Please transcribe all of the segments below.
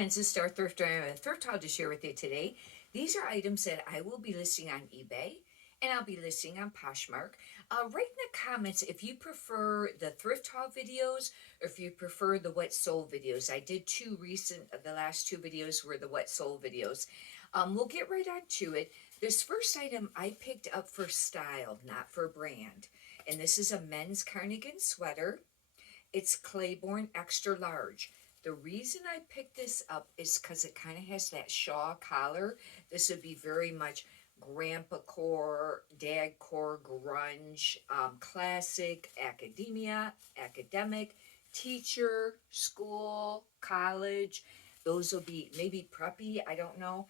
friends, this is Star Thrift. I have a thrift haul to share with you today. These are items that I will be listing on eBay and I'll be listing on Poshmark. Write in the comments if you prefer the thrift haul videos or if you prefer the wet sole videos. I did the last two videos were the wet sole videos. We'll get right on to it. This first item I picked up for style, not for brand. And this is a men's cardigan sweater. It's Claiborne extra large. The reason I picked this up is because it kind of has that Shaw collar. This would be very much grandpa core, dad core, grunge, classic, academic, teacher, school, college. Those will be maybe preppy, I don't know.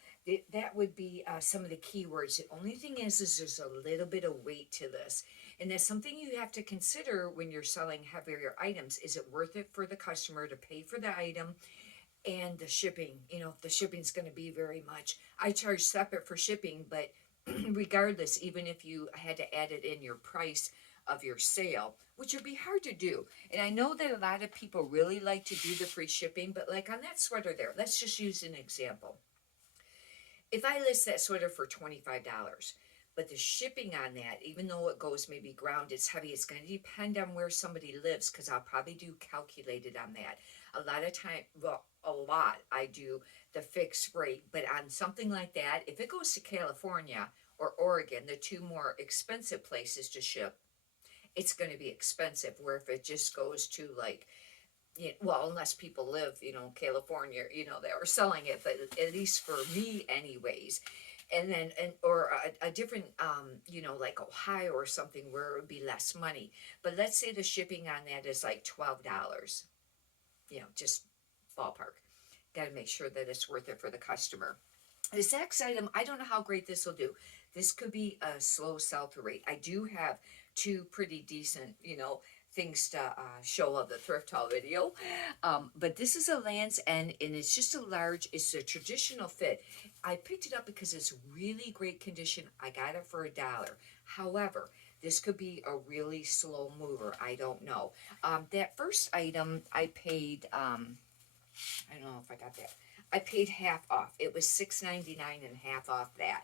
That would be some of the keywords. The only thing is there's a little bit of weight to this. And that's something you have to consider when you're selling heavier items. Is it worth it for the customer to pay for the item and the shipping? You know, if the shipping's going to be very much. I charge separate for shipping, but regardless, even if you had to add it in your price of your sale, which would be hard to do. And I know that a lot of people really like to do the free shipping, but like on that sweater there, let's just use an example. If I list that sweater for $25, but the shipping on that, even though it goes maybe ground, it's heavy, it's going to depend on where somebody lives, because I'll probably do calculated on that. A lot of time, well, a lot I do the fixed rate, but on something like that, if it goes to California or Oregon, the two more expensive places to ship, it's going to be expensive. Where if it just goes to like, well, unless people live, California, they are selling it, but at least for me anyways. And then, or a different, like Ohio or something where it would be less money. But let's say the shipping on that is like $12, just ballpark. Got to make sure that it's worth it for the customer. This next item, I don't know how great this will do. This could be a slow sell-through rate. I do have two pretty decent, things to show of the thrift haul video. But this is a Land's End, and it's just a large, it's a traditional fit. I picked it up because it's really great condition. I got it for $1. However, this could be a really slow mover. I don't know. That first item I paid, I don't know if I got that. I paid half off. It was $6.99 and half off that.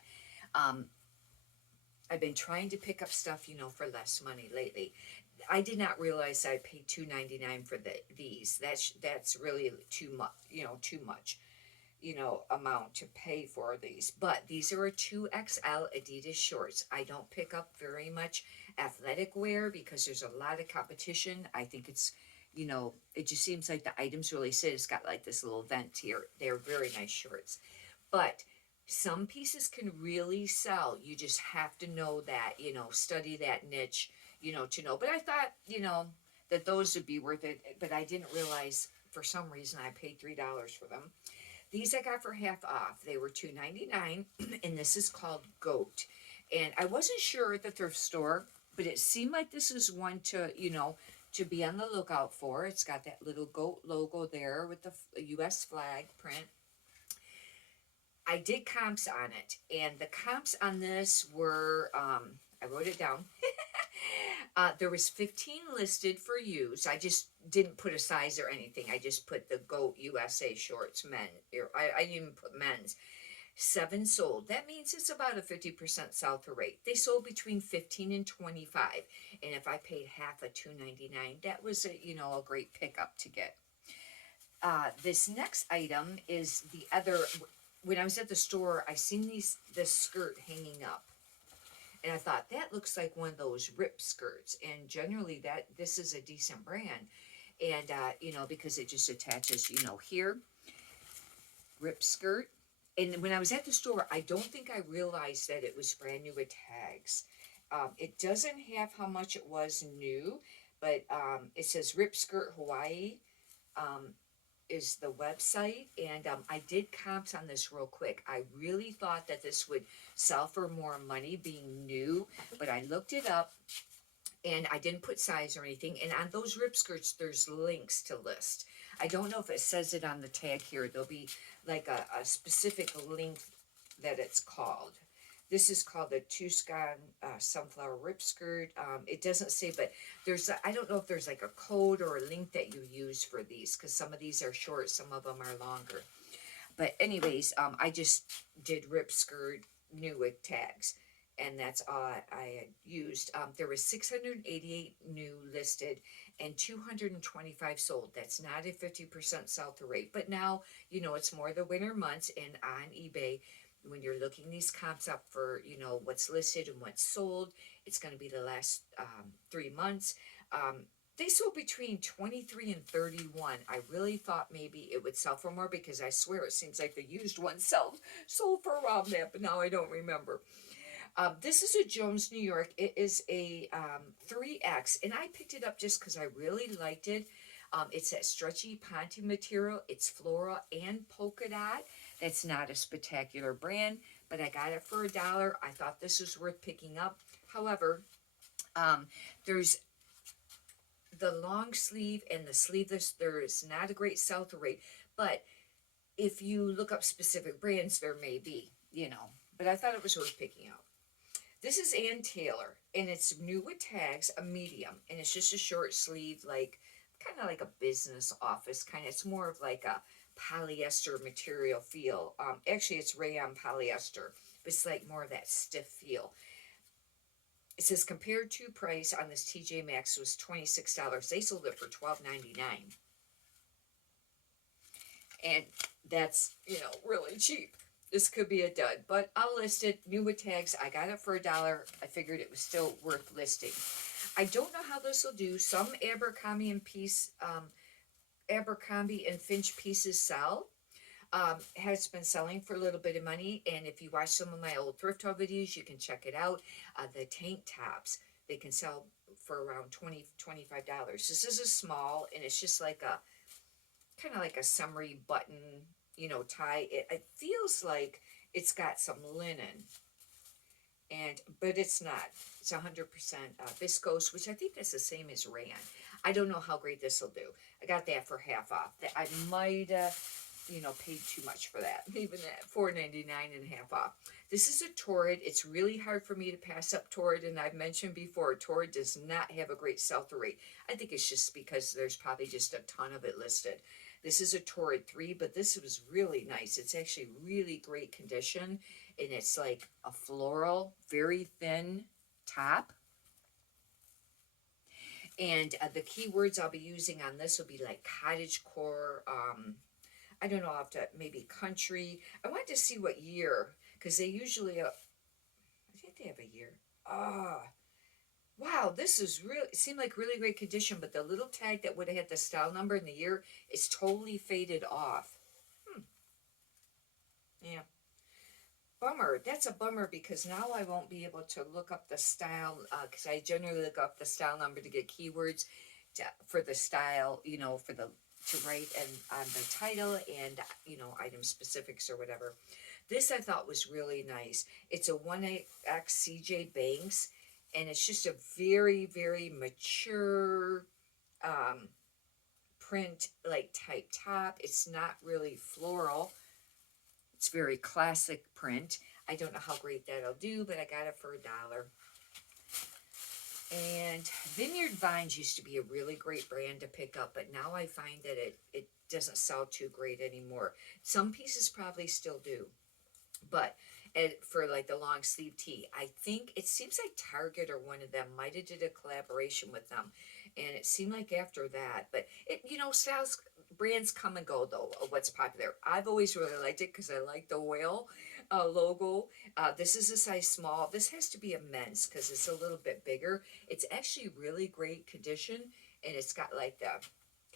I've been trying to pick up stuff, for less money lately. I did not realize I paid $2.99 for these. That's really too much, too much, amount to pay for these. But these are a 2XL Adidas shorts. I don't pick up very much athletic wear because there's a lot of competition. I think it's, it just seems like the items really sit. It's got like this little vent here. They're very nice shorts. But some pieces can really sell. You just have to know that, study that niche, to know. But I thought, that those would be worth it. But I didn't realize for some reason I paid $3 for them. These I got for half off. They were $2.99, and this is called Goat. And I wasn't sure at the thrift store, but it seemed like this is one to, to be on the lookout for. It's got that little goat logo there with the U.S. flag print. I did comps on it, and the comps on this were, I wrote it down. There was 15 listed for use. I just didn't put a size or anything. I just put the Goat USA shorts, men. I didn't even put men's. 7 sold. That means it's about a 50% sell-through rate. They sold between 15 and 25. And if I paid half of $2.99, that was a great pickup to get. This next item is the other. When I was at the store, I seen this skirt hanging up. And I thought, that looks like one of those Rip skirts. And generally, this is a decent brand. And, because it just attaches, here. Rip skirt. And when I was at the store, I don't think I realized that it was brand new with tags. It doesn't have how much it was new, but it says Rip Skirt Hawaii is the website. And I did comps on this real quick. I really thought that this would sell for more money being new, but I looked it up and I didn't put size or anything. And on those Rip skirts, there's links to list. I don't know if it says it on the tag here. There'll be like a specific link that it's called. This is called the Tucson Sunflower Rip Skirt. It doesn't say, but I don't know if there's like a code or a link that you use for these, because some of these are short, some of them are longer. But anyways, I just did Rip Skirt new with tags, and that's all I had used. There was 688 new listed and 225 sold. That's not a 50% sell-through rate. But now, it's more the winter months, and on eBay, when you're looking these comps up for, what's listed and what's sold, it's going to be the last 3 months. They sold between 23 and 31. I really thought maybe it would sell for more, because I swear it seems like the used ones sold for around that, but now I don't remember. This is a Jones, New York. It is a 3X, and I picked it up just because I really liked it. It's that stretchy ponte material. It's floral and polka dot. That's not a spectacular brand, but I got it for $1. I thought this was worth picking up. However, there's the long sleeve and the sleeveless. There is not a great sell-through rate, but if you look up specific brands, there may be, but I thought it was worth picking up. This is Ann Taylor, and it's new with tags, a medium, and it's just a short sleeve, like kind of like a business office kind of. It's more of like a polyester material feel. Actually, it's rayon polyester, but it's like more of that stiff feel. It says compared to price on this TJ Maxx was $26. They sold it for $12.99, and that's really cheap. This could be a dud, but I'll list it new with tags. I got it for $1. I figured it was still worth listing. I don't know how this will do. Some Abercrombie and Finch pieces sell. Has been selling for a little bit of money, and if you watch some of my old thrift haul videos, you can check it out. The tank tops, they can sell for around $25. This is a small, and it's just like a kind of like a summery button, tie. It feels like it's got some linen, but it's not. It's 100% viscose, which I think that's the same as rayon. I don't know how great this will do. I got that for half off. I might paid too much for that, even at $4.99 and half off. This is a Torrid. It's really hard for me to pass up Torrid, and I've mentioned before, Torrid does not have a great sell-through rate. I think it's just because there's probably just a ton of it listed. This is a Torrid 3, but this was really nice. It's actually really great condition, and it's like a floral, very thin top. And the keywords I'll be using on this will be like cottagecore, I don't know, I'll have to, maybe country. I wanted to see what year, because they usually, I think they have a year. Wow, this is really, it seemed like really great condition, but the little tag that would have had the style number and the year is totally faded off. Yeah. Bummer. That's a bummer, because now I won't be able to look up the style, because I generally look up the style number to get keywords for the style, to write and on the title and item specifics or whatever. This I thought was really nice. It's a 1X CJ Banks, and it's just a very, very mature print, like type top. It's not really floral. It's very classic print. I don't know how great that'll do, but I got it for $1. And Vineyard Vines used to be a really great brand to pick up, but now I find that it doesn't sell too great anymore. Some pieces probably still do, but for like the long sleeve tee, I think it seems like Target or one of them might have did a collaboration with them, and it seemed like after that, but styles, brands come and go though of what's popular. I've always really liked it because I like the whale logo. This is a size small. This has to be a men's because it's a little bit bigger. It's actually really great condition, and it's got like the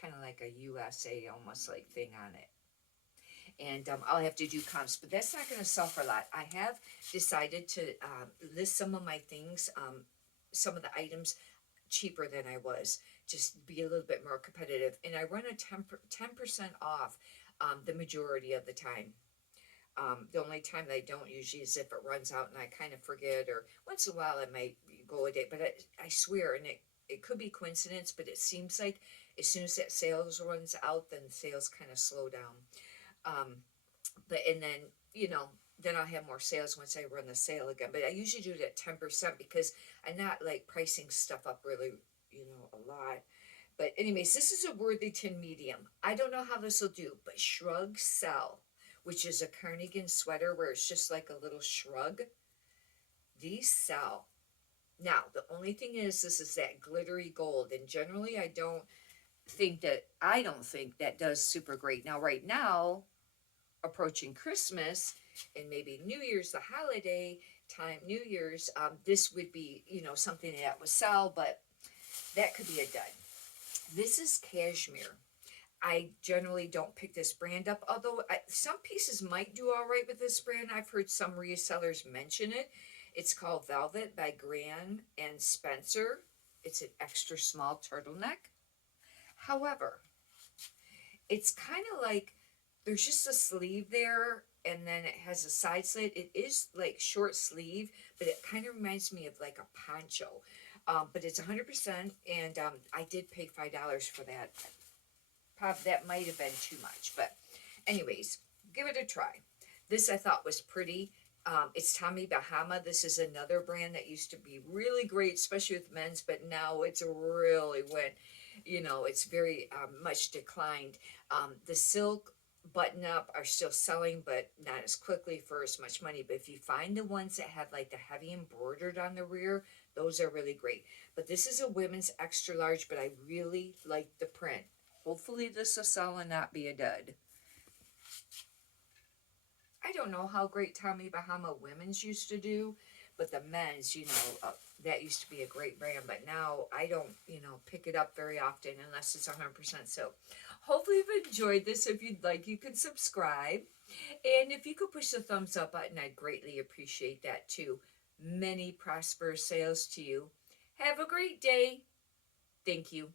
kind of like a USA almost like thing on it. And I'll have to do comps, but that's not going to sell for a lot. I have decided to list some of my things, some of the items cheaper than I was, just be a little bit more competitive. And I run a 10% off the majority of the time. The only time that I don't usually is if it runs out and I kind of forget, or once in a while I might go a day, but I swear, and it could be coincidence, but it seems like as soon as that sales runs out, then sales kind of slow down. And then I'll have more sales once I run the sale again, but I usually do it at 10% because I'm not like pricing stuff up really, a lot. But anyways, this is a Worthington medium. I don't know how this will do, but shrugs sell. which is a cardigan sweater where it's just like a little shrug. These sell. Now, the only thing is, this is that glittery gold, and generally I don't think that does super great. Now, right now, approaching Christmas and maybe New Year's, the holiday time, New Year's, this would be, something that would sell, but that could be a dud. This is cashmere. I generally don't pick this brand up, although some pieces might do all right with this brand. I've heard some resellers mention it. It's called Velvet by Gran and Spencer. It's an extra small turtleneck. However, it's kind of like there's just a sleeve there, and then it has a side slit. It is like short sleeve, but it kind of reminds me of like a poncho. But it's 100%, and I did pay $5 for that. Probably that might have been too much, but anyways, give it a try. This I thought was pretty. It's Tommy Bahama. This is another brand that used to be really great, especially with men's, but now it's really went, it's very much declined. The silk button up are still selling, but not as quickly for as much money. But if you find the ones that have like the heavy embroidered on the rear, those are really great. But this is a women's extra large, but I really like the print. Hopefully this will sell and not be a dud. I don't know how great Tommy Bahama women's used to do, but the men's, that used to be a great brand. But now I don't, pick it up very often unless it's 100% silk. Hopefully you've enjoyed this. If you'd like, you could subscribe. And if you could push the thumbs up button, I'd greatly appreciate that too. Many prosperous sales to you. Have a great day. Thank you.